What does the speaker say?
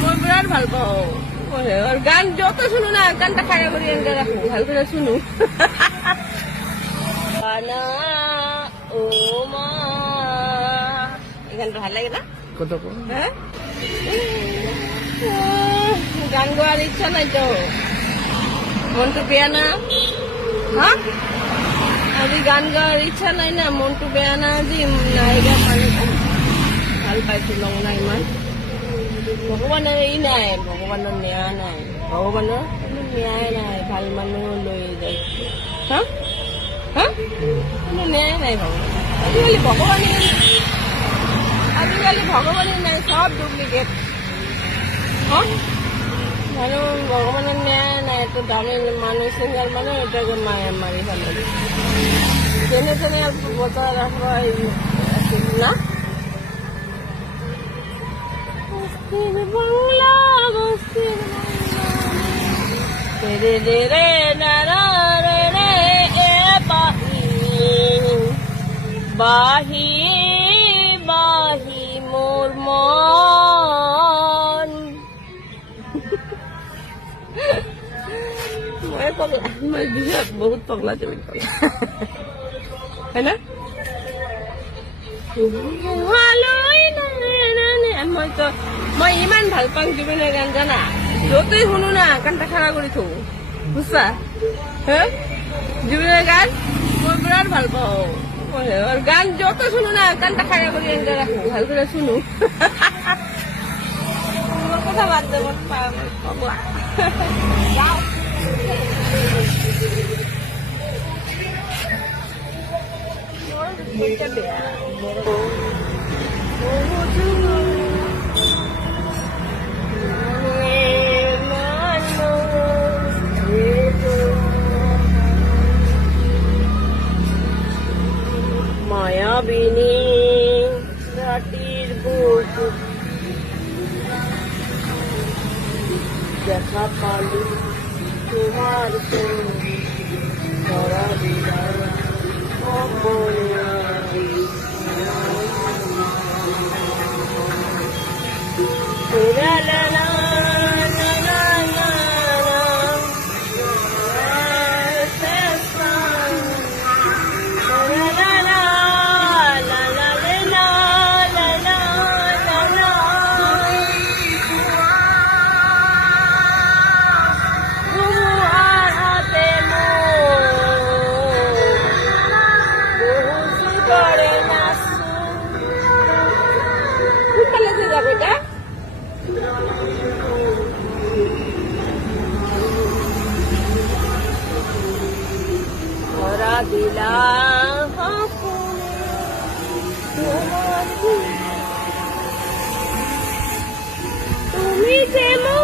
মই বিরাট ভাল পাও ওর গান যত শুনো না গানটা খাড়া করে এনে রাখো ভাল করে শুনো না ও মা এই গানটা ভালো লাগে না কত হ্যাঁ গান গাওয়ার ইচ্ছা নাই তো মন্টু বেয়ানা হ্যাঁ আজি গান গাওয়ার ইচ্ছা নাই না মন্টু বেয়ানা আজি নায়িকা মানুষ ভাল পাইছো লং না ইমান ভগৱানৰ এই নাই ভগৱানৰ ন্যায় নাই ভগৱানৰ কোনো ন্যায় নাই ভাল মানুহ লৈ যায় হা হা কোনো ন্যায় নাই ভগৱান আজিকালি ভগৱানে নাই সব ডুপ্লিকেট হ্যাঁ মানুষ ভগৱানের ন্যায় নাই তো দামি মানুষ সিঙ্গার মানুষ এটাকে মায়া মারি ফেলে টেনে টেনে বছর রাখবা না বাংলা রে রে রে না রে রে এ বাহি বাহি মোর মন मैं पगला मैं बहुत पगला जमीन पगला है ना ভালোই মই ইমান ভাল পাওঁ জুবিনৰ গান জানা যতই শুনো না গানটা খাড়া কৰি থওঁ বুঝছা হ্যাঁ জুবিনৰ গান মই বিৰাট ভাল পাওঁ ওর গান যত শুনো না গানটা খাড়া করে এনে রাখো ভাল করে শুনো কথা বাদ দেবো পগলা যাও মায়াবিনী রাতির বুক দেখা পালি তোমার ধরা দিলাম দিলাম তুমি যেমন